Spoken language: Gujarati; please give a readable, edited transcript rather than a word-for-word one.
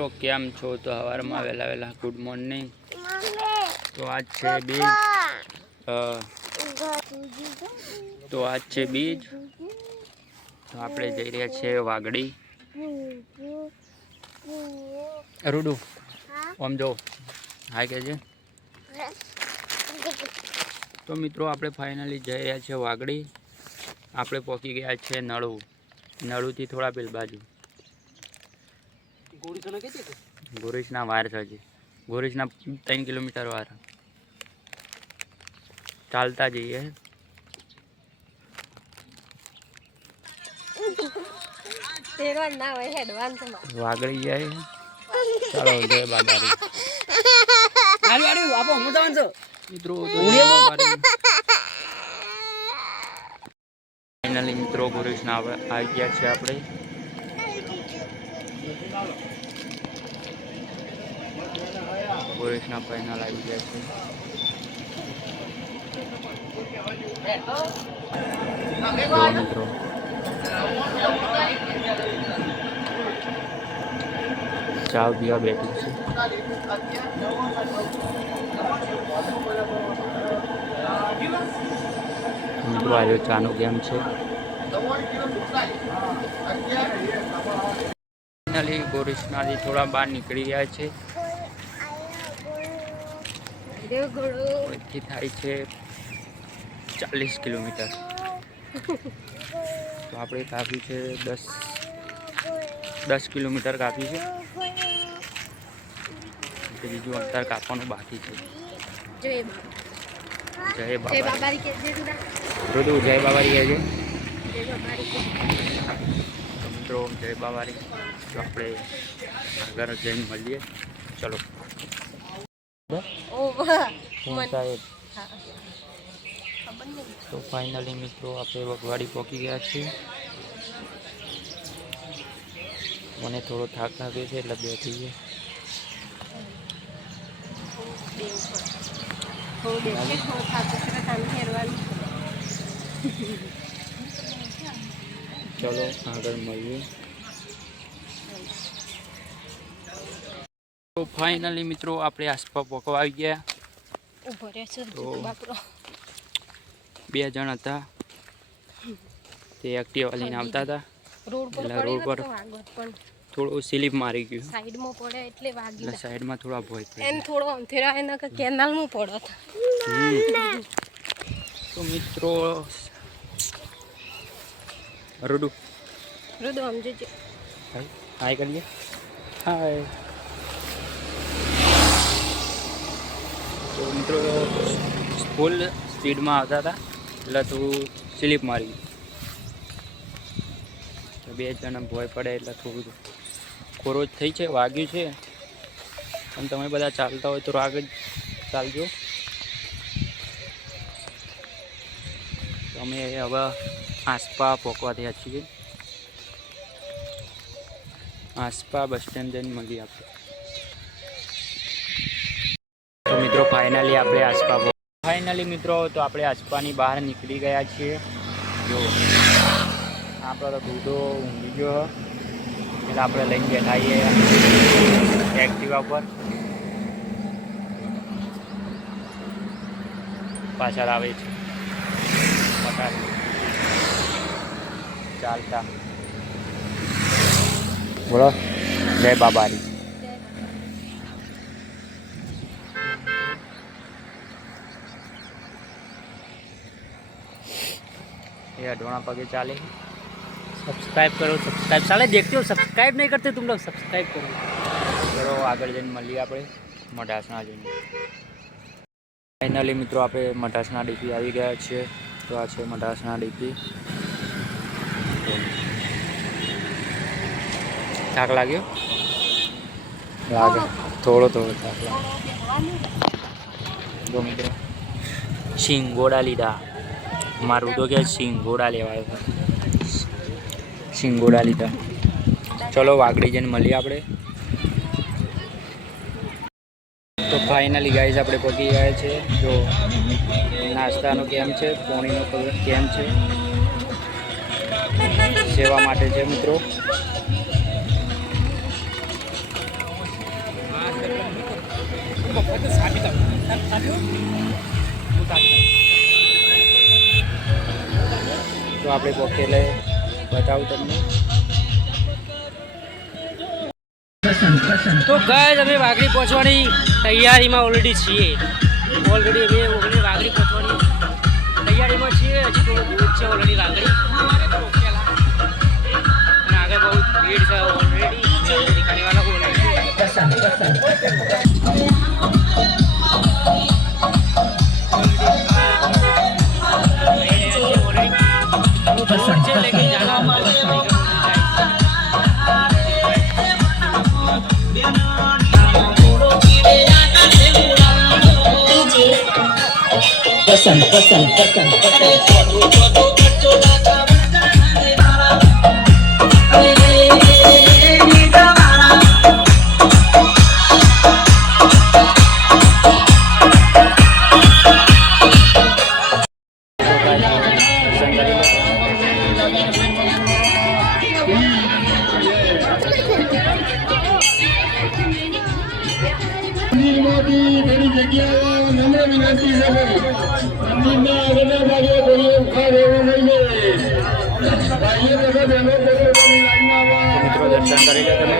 મિત્રો કેમ છો? તો સવારમાં વહેલા ગુડ મોર્નિંગ। તો આજ છે બીજ તો આપણે જઈ રહ્યા છીએ વાગડી। રૂડુ આમ જો હાય કહેજે। તો મિત્રો આપણે ફાઇનલી જઈ રહ્યા છીએ વાગડી। આપણે પહોંચી ગયા છે નળુથી થોડા પેલ બાજુ ગોરીશના વાર છે। ગોરીશના 3 કિલોમીટર વાર ચાલતા જઈએ। વાગડી જાય। ચાલો જય બાબારી મિત્રો। ફાઇનલી મિત્રો ગોરીશના આવી ગયા છે આપણે। ગોરીશના ફાઇનલ આવી ગયા છે। મિત્રો ચા પીવા બેઠી છે। મિત્રો આજે ચાનો ગેમ છે। ફાઇનલી ગોરીશનાથી થોડા બહાર નીકળી ગયા છે। અહીંથી થાય છે 40 કિલોમીટર। તો આપણે કાપ્યું છે 10 કિલોમીટર કાપ્યું છે। બીજું અંતર કાપવાનું બાકી છે। જય બાબારી રુદુ જય બાબારી કહેજે। મિત્રો જય બાબારી। તો આપણે આગળ જઈને મળીએ। ચલો સાહેબ। તો ફાઇનલી મિત્રો આપણે વગવાડી પહોંચી ગયા છીએ। મને થોડો થાક લાગે છે એટલે બેઠી છે। ચલો આગળ મળીએ। તો ફાઇનલી મિત્રો આપણે આસપાસ પહોંચવા આવી ગયા। તો 2 જણ હતા તે એક્ટિવા લઈને આવતા હતા એટલે રોડ પર થોડું સ્લીપ મારી ગયું। સાઈડમાં પડે એટલે વાગી એટલે સાઈડમાં થોડા ભોય પડે એમ થોડો અંધેરા એના કે કેનાલમાં પડત। તો મિત્રો રૂડુ સમજે છે। હાય કરીએ હાય। તો મિત્રો ફૂલ સ્પીડમાં આવતા હતા એટલે થોડું સ્લીપ મારી ગયું। 2 જણા ભોય પડે એટલે થોડું ખોરોજ થઈ છે વાગ્યું છે। પણ તમે બધા ચાલતા હોય તો આગળ ચાલજો। અમે હવે આસપા પહોંચવા થયા છીએ। આસપા બસ સ્ટેન્ડ જઈને મળીએ આપણે। તો મિત્રો ફાઇનલી આપણે આસપાની બહાર નીકળી ગયા છીએ। જો આપણો તો દૂધો ઊંઘી ગયો એટલે આપણે લઈને બેઠા છીએ એક્ટિવા પર। પાછળ આવે છે ચાલતા। બોલો જય બાબારી। ये अडवाणा पगे चाले। सब्सक्राइब करो सब्सक्राइब साले देखते हो सब्सक्राइब नहीं करते तुम लोग सब्सक्राइब करो। चलो આગળ જઈને મળીએ આપણે મઢાસણા જઈને। ફાઇનલી મિત્રો આપણે મઢાસણા ડીપી આવી ગયા છીએ। તો આ છે મઢાસણા ડીપી। થાક લાગ્યો? લાગે થોડો થાક લાગે। જો મિત્રો સિંગોડા લીધા। મારું તો કે સિંગોડા લેવાય છે। સિંગોડા લીધા। ચલો વાગડી જઈને મળીએ આપણે। તો ફાઇનલી ગાઈઝ આપણે પહોંચી ગયા છે। જો નાસ્તાનો કેમ છે, પાણીનો કેમ છે, સેવા માટે છે મિત્રો। તો આપણે પહોંચે એટલે બતાવું તમને. તો ગાઈસ અમે વાઘડી પહોંચવાની તૈયારીમાં ઓલરેડી છીએ. ઓલરેડી અમે વાઘડી પહોંચવાની તૈયારીમાં છીએ. હજી થોડું દૂર છે ઓલરેડી વાઘડી. અને આગળ બહુ ભીડ છે ઓલરેડી. દિખાનેવાલા लेकिन जाना पसंद पसंद पसंद ઘણી જગ્યાએ નમ્ર વિનંતી છે મંદિરના આગળના ભાગે કોઈ ઉખાડ એવો નહીં ભાઈઓ બધા બહેનો પોતાની લાઈનમાં મિત્રો દર્શન કરી લો તમે.